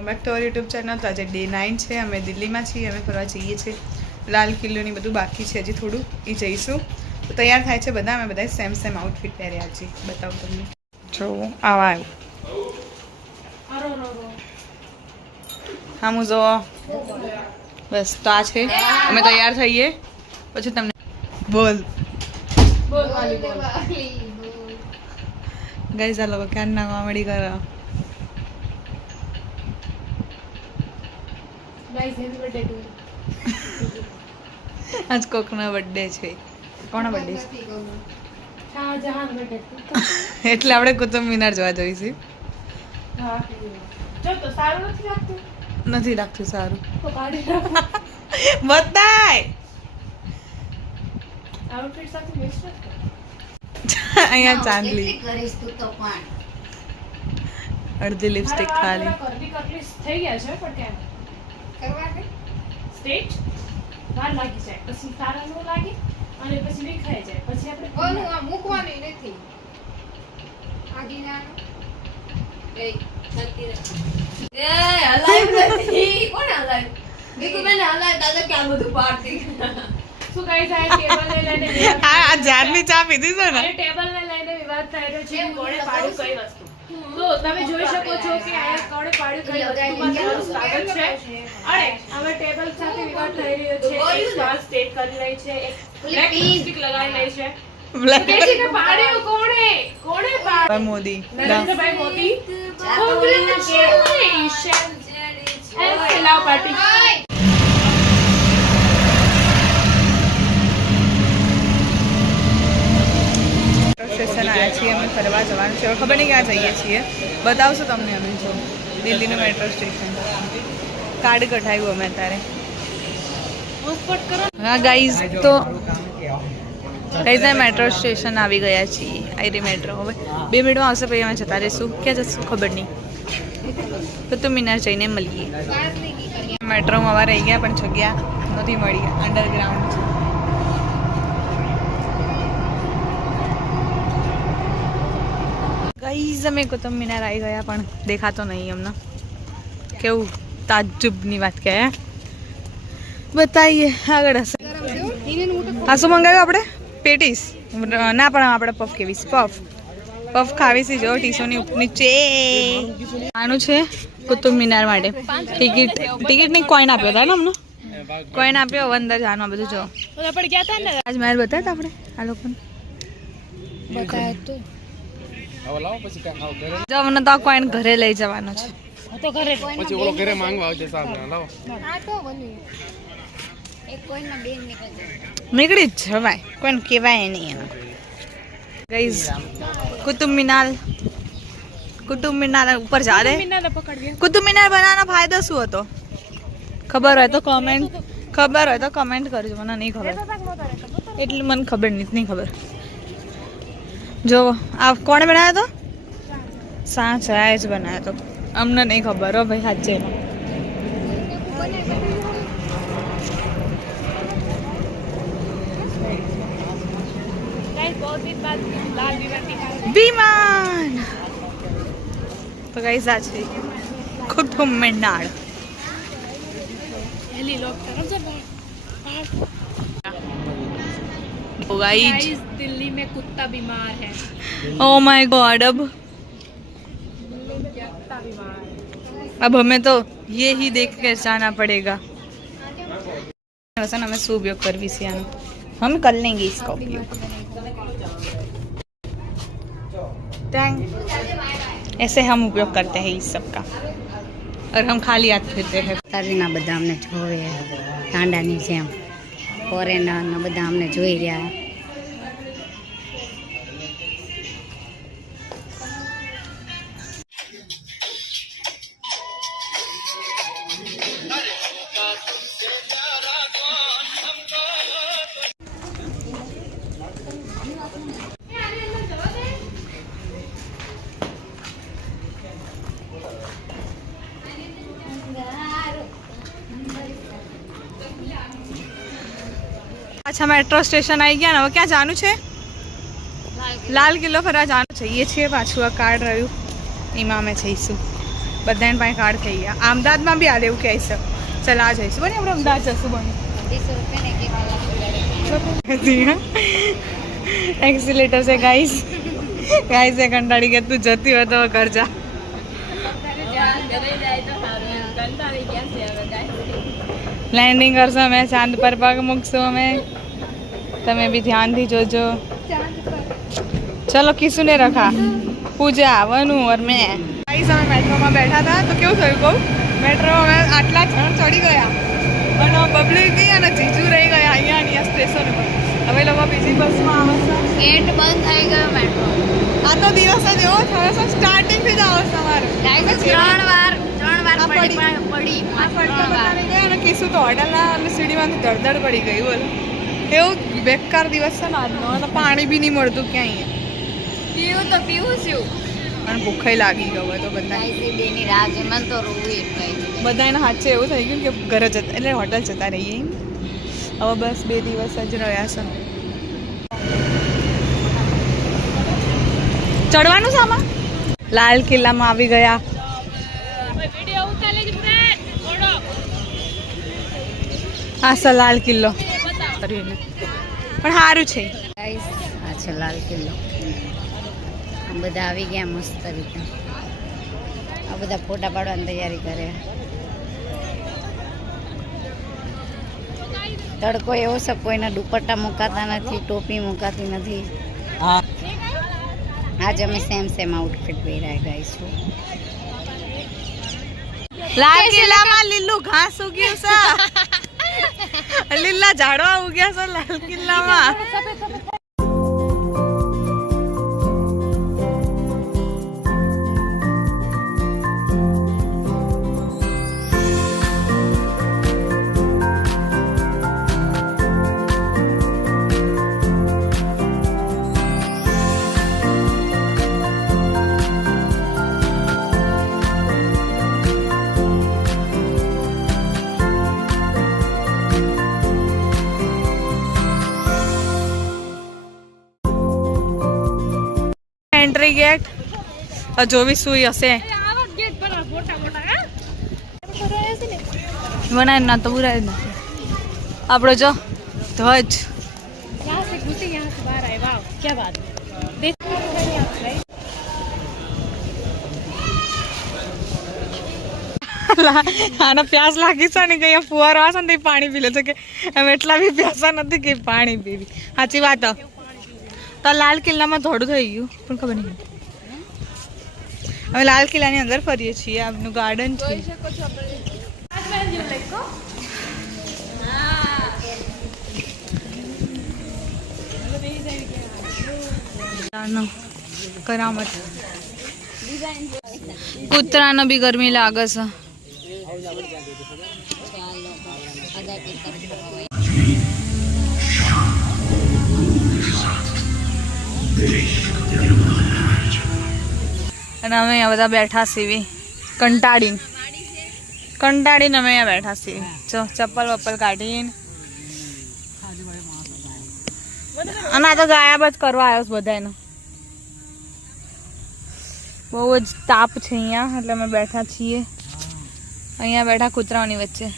Welcome back to our YouTube channel. તો આજે day 9 છે. અમે દિલ્હીમાં છીએ. અમે ફરવા જઈએ છીએ. લાલ કિલ્લોની બધું બાકી છે હજી થોડું, એ જઈશું. તો તૈયાર થાય છે બધા. અમે બધા સેમ સેમ આઉટફિટ પહેર્યા છે. બતાવું તમને. જો આવા આવ્યું. હા હું જો બસ તો આ છે. અમે તૈયાર થઈએ પછી તમને બોલ ગઈ ચાલો ક્યાં ના કોમેડી કરો. આજ કોકનો બર્થડે છે. કોનો બર્થડે છે? એટલે આપણે કુતુબ મિનાર જોવા જઈશું. નથી લાગતું સારું. બતાય અહીંયા ચાંદલી અડધી લિપસ્ટિક ખાલી થઈ ગયા છે પણ કેમ કરવા દે સ્ટેજ વાર લાગી જાય પછી સારા નો લાગે અને પછી વિખાઈ જાય પછી આપણે ઓલું આ મૂકવાની નથી આગીના એ ચાલતી રહે એ હલાઈ નથી કોણ હલાઈ દીકુ બેન હલાઈ દાદા કે આ બધું પાડતી શું કહી જાય ટેબલ ને લઈને આ જારની ચા પીધી છે ને ટેબલ ને લઈને વિવાદ થઈ રહ્યો છે કોણે પાડ્યું કઈ વસ્તુ. તો તમે જોઈ શકો છો કે આયા કોણે પાડ્યું કઈ વસ્તુમાં તમારું સ્વાગત છે. અરે હવે ટેબલ સાથે વિવાદ થઈ રહ્યો છે. એક સ્ટાર સ્ટેટ કરી રહી છે, એક બ્લેક લિપસ્ટિક લગાવી રહી છે. કે છે પાડ્યું કોણે પાડ્યું? Modi Narendrabhai Modi. Congratulation hello party. Station આવ્યા છીએ. અમે ફરવા જવાનું છે. ખબર નહીં ક્યાં જઈએ છીએ, બતાવશું તમને. અમે જો દિલ્હીનું મેટ્રો સ્ટેશન કાર્ડ કઢાવ્યું અમે અત્યારે. હા ગાઈઝ, તો ગાઈઝ મેટ્રો સ્ટેશન આવી ગયા છીએ. આઈરી મેટ્રો હવે 2 મિનિટમાં આવશે. પછી અમે જતા રહીશું. ક્યાં જશું ખબર નહીં. કુતુબ મિનાર જઈને મળીએ. મેટ્રોમાં હવે રહી ગયા પણ જગ્યા નથી મળી. અંડરગ્રાઉન્ડ છે. ગાઈઝ અમે કુતુબ મિનાર આવી ગયા પણ દેખાતો નહીં અમને. કેવું તાજુબની વાત કહે. બતાવીએ આગળ હશે. હા શું મંગાવ્યું આપણે? પેટીસ ના પણ આપણે પફ કેવીશ. પફ ખાવી છે. જો ટીસોની નીચે આનું છે કુતુબ મિનાર માટે ટિકિટની કોઈન આપ્યો હતા ને અમને. કોઈન આપ્યો. હવે અંદર જવાનું બધું જો આજ મહેલ બતાવ્યા આપણે આ લોકોને જો અમને તો કોઈન ઘરે લઈ જવાનો છે. નીકળી જ જવાય. કોઈને કહેવાય નહીં. ગાઈઝ કુતુબ મિનાર ઉપર જા દે. કુતુબ મિનાર બનાવવાનો ફાયદો શું હતો ખબર હોય તો કમેન્ટ કરજો. મને નહીં ખબર એટલે મને ખબર નહીં ખબર. જો આ કોણે બનાવ્યો તો? સાચ રાય જ બનાવ્યો તો. અમને નહીં ખબર હો ભાઈ સાચે. વિમાન તો ગાઈસ આ છે કુતુબ મિનાર. गाइस दिल्ली में कुत्ता बीमार है. Oh my God. अब हमें तो ये ही देख कर जाना पड़ेगा. वैसे हमें શું ઉપયોગ કરવી છે આનો? हम कर लेंगे इसका उपयोग. ऐसे हम उपयोग करते हैं इस सब का और हम खाली हाथ फिरते हैं. તારીના બધા અમને જોવે ગાંડાની જેમ. ફોરેનર ને બધા અમને જોઈ રહ્યા. अच्छा मेट्रो स्टेशन आई गया. હવે ક્યાં જવાનું છે? લાલ કિલ્લો ફરવા જવાનું છે. એ છીએ પાછું આ કાર્ડ રહ્યું એમાં અમે જઈશું. બધાને પાસે કાર્ડ થઈ ગયા. અમદાવાદમાં બી હાલ એવું કહે છે. ચાલ આ જઈશું બને આપણે અમદાવાદ જશું બને 200 રૂપિયા એક્સિલેટર છે ગાઈસ. ગાઈસ એ કંટાળી ગયા. તું જતી હોય તો ઘર જા. લેન્ડિંગ કરશું અમે, ચાંદ પર પગ મૂકશું અમે. તમે બી ધ્યાનથી જોજો. ચલો કિસુ ને રખા પૂજા વનુ और मैं गाइस અમે મેટ્રોમાં બેઠા હતા તો કેવું થયું કહું, મેટ્રોમાં અમે આટલા જણ ચડી ગયા અને પબ્લિક ગઈ અને જીજુ રહી ગયા અહીંયા સ્ટેશન ઉપર. હવે લોકો બીજી બસમાં આવે છે. ગેટ બંધ થઈ ગયો મેટ્રો. આજનો દિવસ જ એવો થયો છે, સ્ટાર્ટિંગથી જ આવે સવારે. ત્રણ વાર પડી આ પડતા બતાવી ગયા અને કિસુ તો હોટલના અને સીડીમાંથી ધડધડ પડી ગઈ. બોલ એવું બેકાર દિવસ છે ને આજનો. અને પાણી બી નહીં મળતું ક્યાંય. પીવું છું અને ભૂખાઈ લાગી ગયો હોય તો બધા બેની રાહ જોઈ મને તો રોવું એટલું. બધાના હાથ છે એવું થઈ ગયું કે ઘરે જતા એટલે હોટલ જતા રહીએ. હવે બસ 2 દિવસ જ રહ્યા છે. ચડવાનું છે આમાં. લાલ કિલ્લામાં આવી ગયા. આ છે લાલ કિલ્લો પણ સારું છે. આ છે લાલ કિલ્લો. આ બધા આવી ગયા મસ્ત રીતે. આ બધા ફોટા પાડવાની તૈયારી કરે. તડકો એવો છે, કોઈના દુપટ્ટા મુકાતા નથી, ટોપી મુકાતી નથી. આજે અમે સેમ આઉટફિટ પહેર્યા ગાઈસ. લાલ કિલ્લામાં લીલું ઘાસ ઉગ્યું છે. લીલા ઝાડવા ઉગ્યા છે લાલ કિલ્લામાં. એન્ટ્રી ગેટ જોવી સુઈ હશે બનાવી ના તો બુરાય નથી. આપણો જો ધ્વજ આને પ્યાસ લાગી છે ને કે અહીંયા ફુવારો આવશે ને પાણી પી લે છે કે અમે એટલા બી પ્યાસા નથી કે પાણી પીવી. સાચી વાત. તો લાલ કિલ્લામાં થોડું થઈ ગયું પણ ખબર નહીં. હવે લાલ કિલ્લાની અંદર ફરીએ છીએ. આપનું ગાર્ડન છે. કરામત કૂતરાને બી ગરમી લાગે છે. અને અમે અહીંયા બધા બેઠા છીએ કંટાળીને અમે અહીંયા બેઠા છીએ. જો ચપ્પલ વપ્પલ કાઢીને. અને આ તો ગાયબ જ કરવા આવ્યો છે બધાને. બહુ જ તાપ છે અહીંયા એટલે અમે બેઠા છીએ અહીંયા બેઠા કૂતરાઓની વચ્ચે.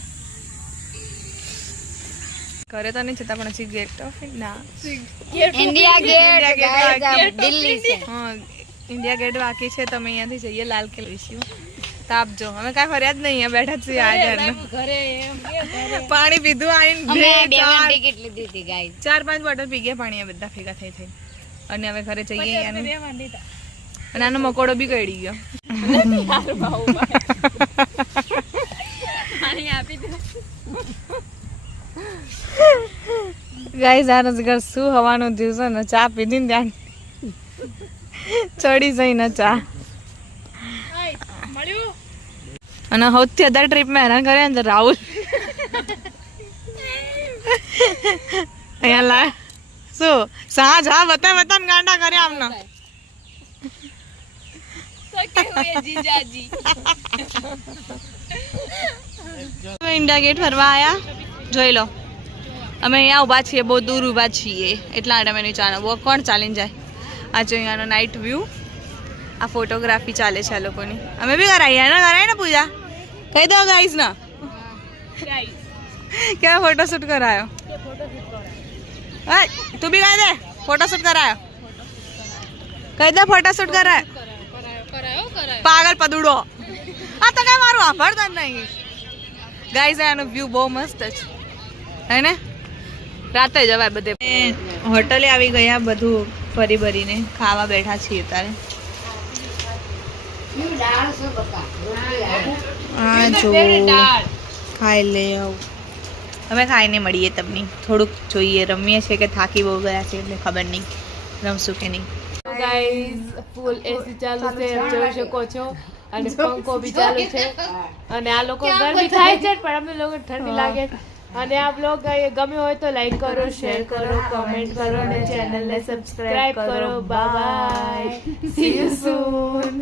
ઘરે તો નહીં છતાં પણ હજી gate of India gate Delhi છે. હા ઇન્ડિયા ગેટ બાકી છે. તમે અહીંયાથી જઈએ લાલ કિલ્લા વિશે. તાપ જો અમે કાંઈ ફર્યા જ નહીં, અહીંયા બેઠા જ છીએ. પાણી પીધું આવીને 2 ટિકિટ લીધી હતી ગાઈસ. 4-5 બોટલ પી ગયા પાણી બધા ભેગા થઈ. અને હવે ઘરે જઈએ. અને આનો મકોડો બી કડી ગયો. ગાઈસ આ રસગર શું હવાનું દિવસ ને ચા પીધી ને ત્યાં ચડી જઈને ચા. અને સૌથી વધારે ટ્રીપમાં હેરાન કરે ને રાહુલ. અહીંયા લા શું સાંજ હા બતા ગાંડા કર્યા આમનો. ઇન્ડિયા ગેટ ફરવા આયા જોઈ લો. અમે અહીંયા ઊભા છીએ, બહુ દૂર ઊભા છીએ એટલા માટે અમે નહીં ચાલે. કોણ ચાલીને જાય? આ જો અહીંયાનો નાઇટ વ્યૂ. આ ફોટોગ્રાફી ચાલે છે આ લોકોની. અમે બી કરાય ને પૂજા કહી દો ગાઈસ ના क्या फोटोशूट करायो तू भी कह दे फोटोशूट करायो कह दे फोटोशूट करायो पागल पदुडो आ तो कई मारू आभरता नहीं गाइस આનો વ્યૂ બહુ મસ્ત છે હે ને રાતે જવાય બધે હોટલે આવી ગયા બધું ફરી ભરીને ખાવા બેઠા છીએ તારે આ જો ખાઈ લે આવ હવે ખાઈને મળીએ તમને થોડુંક જોઈએ રમીએ છે કે થાકી બહુ ગયા છે એટલે ખબર નહીં રમશું કે નહીં ગાઈઝ ફૂલ એસી ચાલુ છે જોઈ શકો છો અને પંખો બી ચાલુ છે અને આ લોકો ગરમી થાય છે પણ અમને લોકો ઠંડી લાગે છે અને આ બ્લોગ ગમ્યો હોય તો લાઈક કરો શેર કરો કમેન્ટ કરો અને ચેનલને સબસ્ક્રાઇબ કરો બાય સી યુ સૂન